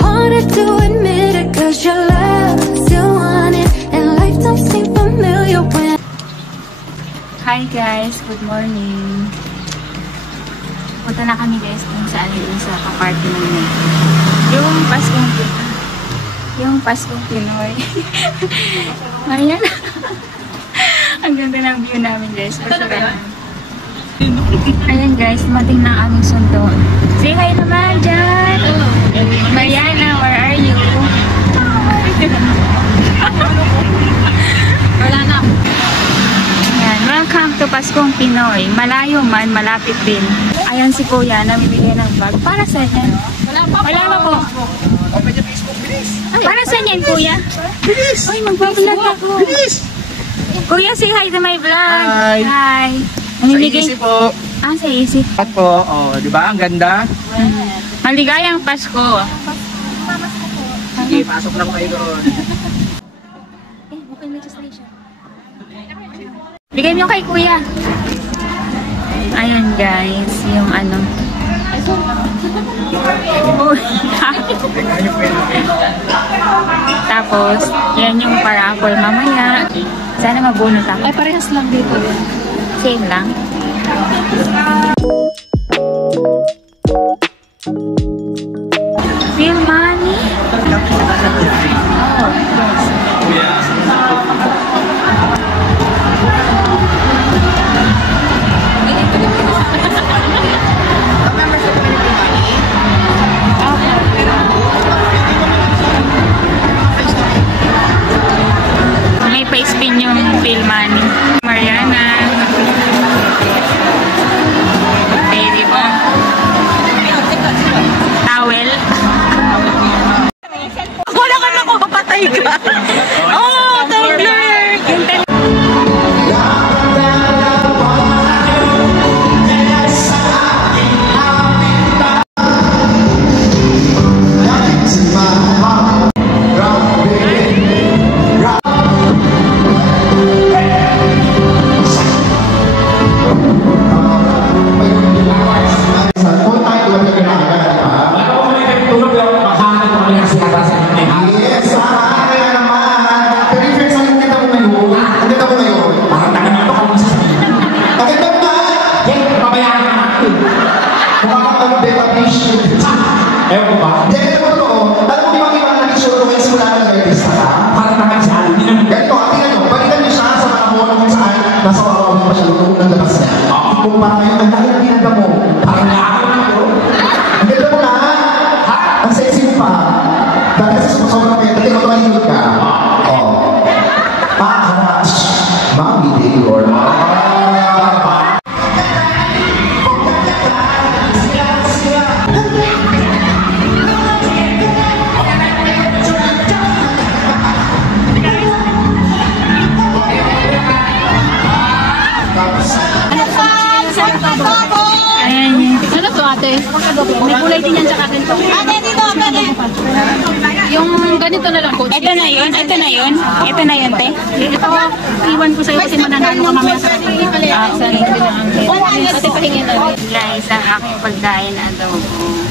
Harder to admit it 'cause your love still want it and life don't seem familiar when. Hi guys, good morning. Punta na kami guys kung saan yun sa kaparty namin. Yung Paskong Pinoy. Ayan. Ang ganda ng view namin guys. Pasarahan. Ayan guys, dumating na ang aming sundo. Say hi naman dyan! Mariana, where are you? Wala na. Ayan, welcome to Paskong Pinoy. Malayo man, malapit din. Ayan si Kuya, namimili ng bag. Para sa yan? Wala pa po. Open yung Facebook, bilis! Para sa yan, Kuya? Bilis! Ay, magbablog ako. Bilis! Kuya, say hi to my vlog. Hi! Sa Easy po. Ah, sa Easy. At po, oh, di ba? Ang ganda. Maligayang Pasko. Sige, pasok lang kayo doon. Bukay registration. Bigay mo yung kay Kuya. Ayan guys, yung ano. Tapos, yan yung parapol mamaya. Sana mabunot ako. Ay, parehas lang dito. Same lang. Feel money? Oh, yes. May pa-spin yung Feel Money. Mariana. Baby mo. Towel. Wala ka na ako, papatay ka. Oh, Tumblr! May kulay din yan tsaka ganito. Ate, dito, pwede. Yung ganito na lang po. Ito na yun? Ito na yun? Ito na yun, te? Ito, iwan ko sa'yo kasi mananalo ka mamaya sa kanila. Sa rin din ang Ate, pahingin na. guys, ang aking pagkain adobo.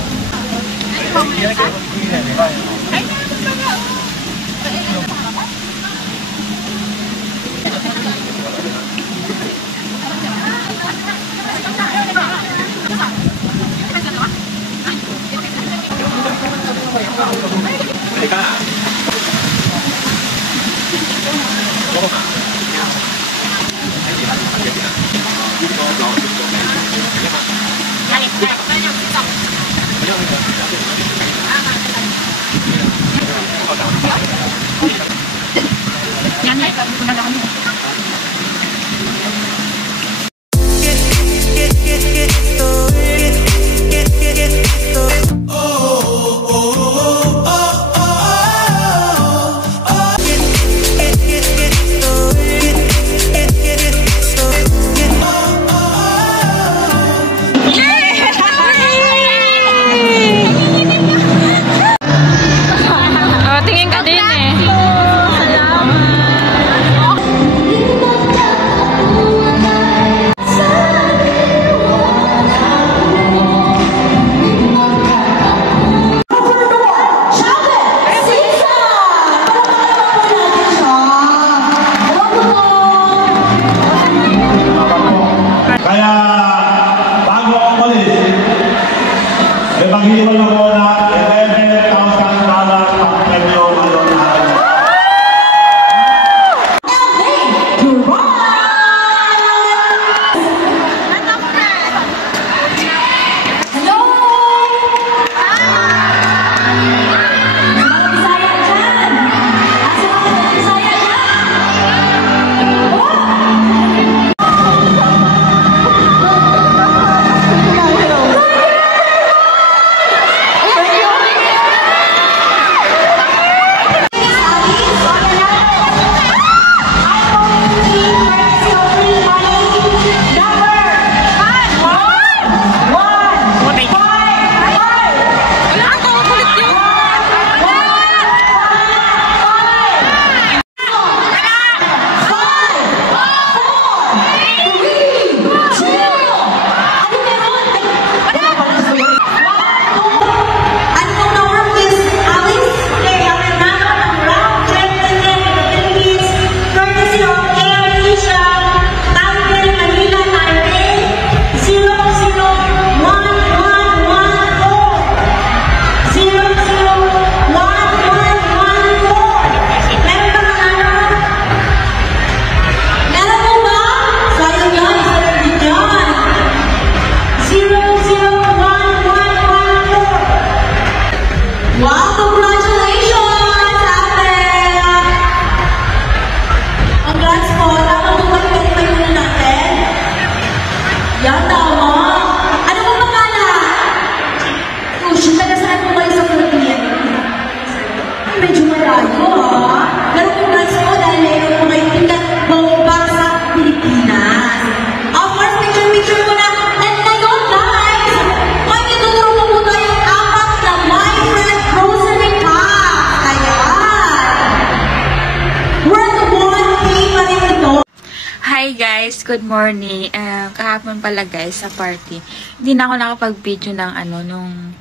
guys, good morning. Kahapon pala guys sa party. Hindi na ako nakapag-video ng nung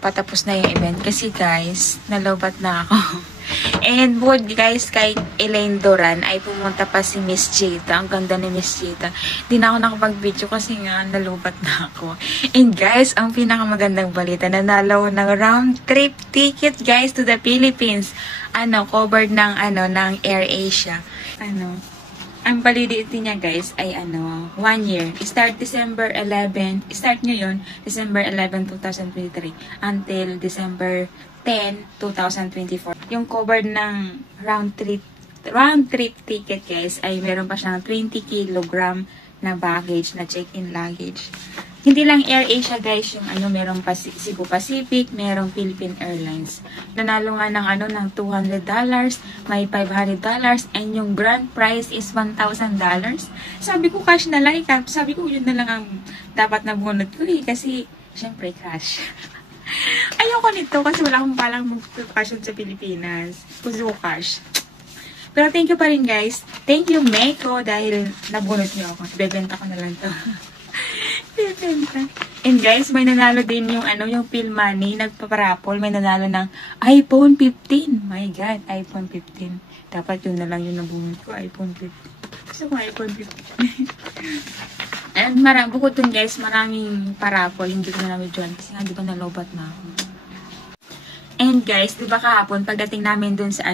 patapos na yung event kasi guys, nalobat na ako. And bukod guys kay Elaine Duran ay pumunta pa si Miss Jita. Ang ganda ni Miss Jita. Hindi na ako nakapag-video kasi nga nalobat na ako. And guys, ang pinakamagandang balita, nanalo ng round trip ticket guys to the Philippines. Covered ng ng AirAsia. Ang validity niya guys ay 1 year. Start December 11, start nyo yun, December 11, 2023 until December 10, 2024. Yung covered ng round trip ticket guys ay meron pa siyang 20 kilogram na baggage, na check-in luggage. Hindi lang AirAsia guys, yung meron pa Cebu Pacific, merong Philippine Airlines. Nanalo nga ng ng $200, may $500, and yung grand prize is $1,000. Sabi ko cash na lang, sabi ko yun na lang ang dapat na bunot ko kasi syempre cash. Ayoko nito kasi wala akong palang mag-fashion sa Pilipinas. Gusto ko cash. Pero thank you pa rin guys. Thank you Meiko dahil nabunot niyo ako. Bebenta ko na lang to. And guys, may nanalo din yung yung Phil Money, nagpaparapol, may nanalo ng iPhone 15. My God, iPhone 15. Dapat yun na lang yung nabunod ko, iPhone 15. Gusto ko iPhone 15. And bukod dun guys, maraming parapol, hindi ko na na-videoan kasi nga di ba nalobat na ako. And guys, di ba kahapon, pagdating namin dun sa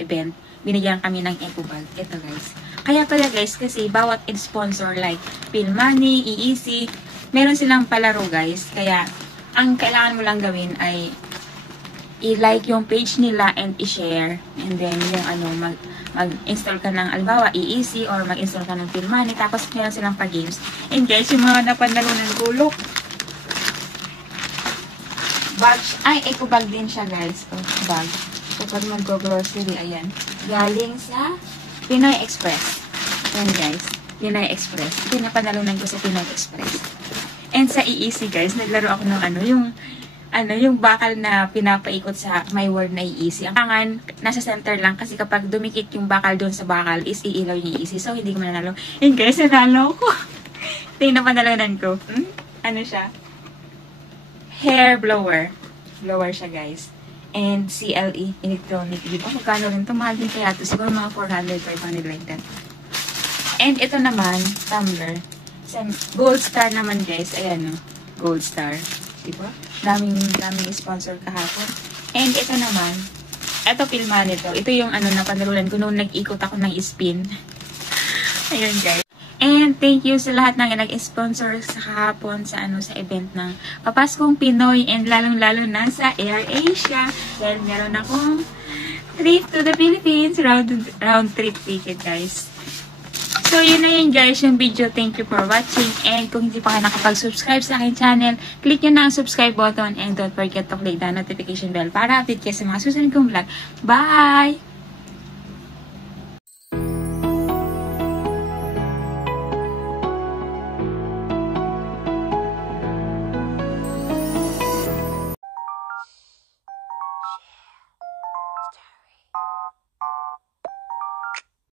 event, binigyan kami ng eco bag. Ito guys. Kaya pala guys, kasi bawat sponsor like Phil Money, EEC, meron silang palaro guys. Kaya, ang kailangan mo lang gawin ay i-like yung page nila and i-share. And then, yung mag-install ka ng albawa, EEC, or mag-install ka ng Phil Money. Tapos, meron silang pa-games. And guys, yung mga napanalo ng gulok, bag, eco bag din siya guys. Bag. Kapag mag-grocery, ayan. Galing sa Pinoy Express. Ayan guys. Pinoy Express. Pinapanalunan ko sa Pinoy Express. And sa EEC guys, naglaro ako ng yung bakal na pinapaikot sa My World na EEC. Ang kangan, nasa center lang kasi kapag dumikit yung bakal doon sa bakal is iilaw yung EEC. So, hindi ko mananalo. And guys, nanalo ko. Ito yung napanalunan ko. Ano siya? Hair blower. Blower siya guys. And CLE, electronic. Di ba? Magkano rin ito? Mahal din kaya ito. Siguro mga 400, 500 like that. And ito naman, tumbler. Gold Star naman guys. Ayan o. Gold Star. Di ba? Daming sponsor kahapon. And ito naman, ito pilma nito. Ito yung napanalunan ko nung nag-ikot ako ng spin. Ayun guys. And thank you sa lahat ng nag-sponsor sa kahapon sa event ng Papaskong Pinoy and lalong-lalo na sa AirAsia. Dahil meron akong trip to the Philippines, round trip ticket guys. So yun na yun guys yung video. Thank you for watching. And kung hindi pa kayo nakapag-subscribe sa aking channel, click nyo na ang subscribe button and don't forget to click the notification bell para update kayo sa mga susunod kong vlog. Bye!